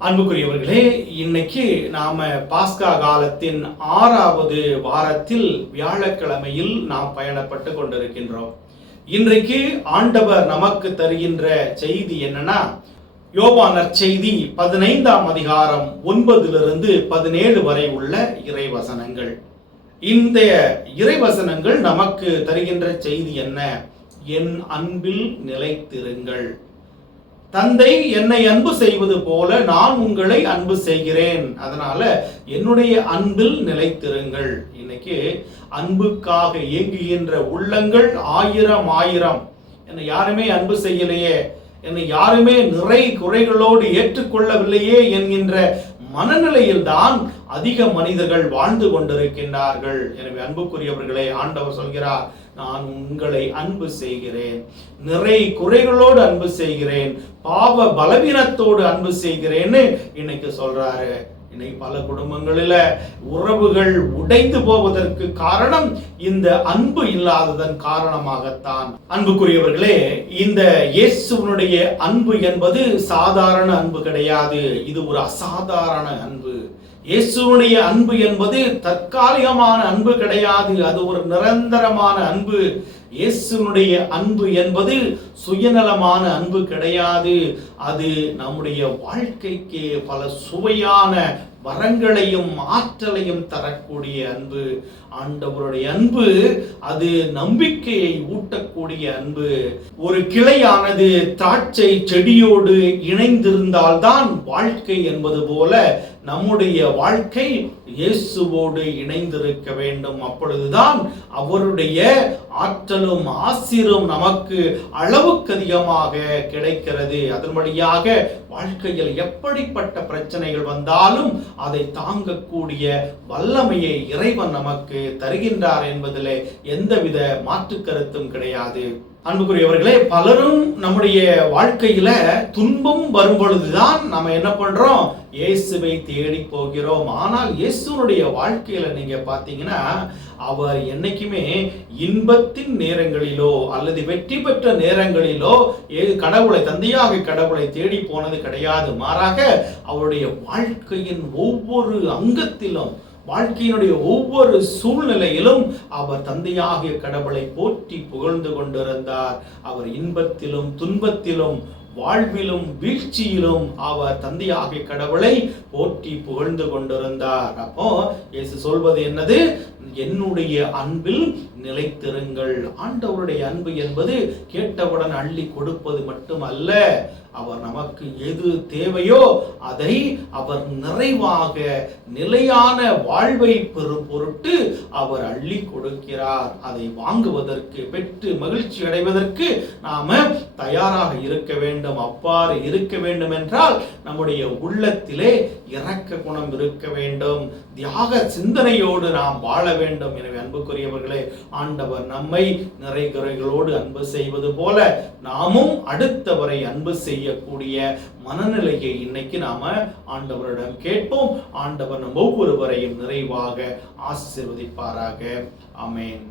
அன்புக்குரியவர்களே, இன்னைக்கு நாம பாஸ்கா காலத்தின் 6வது வாரத்தில் வியாழக்கிழமையில் நாம் பயணப்பட்டு கொண்டிருக்கின்றோம். இன்றைக்கு ஆண்டவர் நமக்கு தருகின்ற செய்தி என்னன்னா, யோவான் நற்செய்தி 15ஆம் அதிகாரம் 9லிருந்து 17 வரை உள்ள இறைவசனங்கள். இந்த இறைவசனங்கள் நமக்கு தருகின்ற செய்தி என்ன? என் அன்பில் நிலைத்திருங்கள். தந்தை என்னை அன்பு செய்வது போல நான் உங்களை அன்பு செய்கிறேன். அதனால என்னுடைய அன்பில் நிலைத்திருங்கள். இன்னைக்கு அன்புக்காக ஏங்குகின்ற உள்ளங்கள் ஆயிரம். என்னை யாருமே அன்பு செய்யலையே, என்னை யாருமே நிறை குறைகளோடு ஏற்றுக்கொள்ளவில்லையே என்கின்ற மனநிலையில் தான் அதிக மனிதர்கள் வாழ்ந்து கொண்டிருக்கின்றார்கள். எனவே அன்புக்குரியவர்களே, ஆண்டவர் சொல்கிறார், நான் உங்களை அன்பு செய்கிறேன், நிறை குறைகளோடு அன்பு செய்கிறேன், பாவ பலவீனத்தோடு அன்பு செய்கிறேன்னு இன்னைக்கு சொல்றாரு. இன்னைக்கு பல குடும்பங்களில் உறவுகள் உடைந்து போவதற்கு காரணம் இந்த அன்பு இல்லாததன் காரணமாகத்தான். அன்புக்குரியவர்களே, இந்த இயேசுவினுடைய அன்பு என்பது சாதாரண அன்பு கிடையாது. இது ஒரு அசாதாரண அன்பு. இயேசுவினுடைய அன்பு என்பது தற்காலிகமான அன்பு கிடையாது. அது ஒரு நிரந்தரமான அன்பு. இயேசுனுடைய அன்பு என்பது சுயநலமான அன்பு கிடையாது. அது நம்முடைய வாழ்க்கைக்கு பல சுவையான வரங்களையும் ஆற்றலையும் தரக்கூடிய அன்பு. ஆண்டவருடைய அன்பு அது நம்பிக்கையை ஊட்டக்கூடிய அன்பு. ஒரு கிளையானது திராட்சை செடியோடு இணைந்திருந்தால்தான் வாழ்க்கை என்பது போல நம்முடைய வாழ்க்கை இயேசுவோடு இணைந்திருக்க வேண்டும். அப்பொழுதுதான் அவருடைய ஆற்றலும் ஆசீரும் நமக்கு அளவுக்கு அதிகமாக கிடைக்கிறது. அதன்படியாக வாழ்க்கையில் எப்படிப்பட்ட பிரச்சனைகள் வந்தாலும் அதை தாங்கக்கூடிய வல்லமையை இறைவன் நமக்கு தருகின்றார் என்பதிலே எந்தவித மாற்று கருத்தும் கிடையாது. அன்புக்குரியவர்களே, பலரும் நம்முடைய வாழ்க்கையில துன்பம் வரும் பொழுதுதான் நம்ம என்ன பண்றோம்? இயேசுவை தேடி போகிறோம். ஆனால் இயேசுனுடைய வாழ்க்கையில நீங்க பாத்தீங்கன்னா, அவர் என்னைக்குமே இன்பத்தின் நேரங்களிலோ அல்லது வெற்றி பெற்ற நேரங்களிலோ கடவுளை, தந்தையாக கடவுளை தேடி போனது கிடையாது. மாறாக அவருடைய வாழ்க்கையின் ஒவ்வொரு அங்கத்திலும், வாழ்க்கையினுடைய ஒவ்வொரு சூழ்நிலையிலும் அவர் தந்தையாகிய கடவுளை போற்றி புகழ்ந்து கொண்டிருந்தார். அவர் இன்பத்திலும் துன்பத்திலும் வாழ்விலும் வீழ்ச்சியிலும் அவர் தந்தையாகிய கடவுளை போற்றி புகழ்ந்து கொண்டிருந்தார். அப்போ இயேசு சொல்வது என்னது? என்னுடைய அன்பில் நிலைத்திருங்கள். ஆண்டவருடைய அன்பு என்பது கேட்டவுடன் அள்ளி கொடுப்பது மட்டுமல்ல, அவர் நமக்கு எது தேவையோ அதை அவர் நிறைவாக நிலையான வாழ்வை பெறும் பொருட்டு அவர் அள்ளி கொடுக்கிறார். அதை வாங்குவதற்கு, பெற்று மகிழ்ச்சி அடைவதற்கு நாம தயாராக இருக்க வேண்டும். அவ்வாறு இருக்க வேண்டும் என்றால் நம்முடைய உள்ளத்திலே இரக்க குணம் இருக்க வேண்டும், தியாக சிந்தனையோடு நாம் வாழ வேண்டும். எனவே அன்புக்குரியவர்களே, ஆண்டவர் நம்மை நிறை குறைகளோடு அன்பு செய்வது போல நாமும் அடுத்தவரை அன்பு செய்யக்கூடிய மனநிலையை இன்னைக்கு நாம ஆண்டவரிடம் கேட்போம். ஆண்டவர் நம் ஒவ்வொருவரையும் நிறைவாக ஆசீர்வதிப்பாராக. ஆமென்.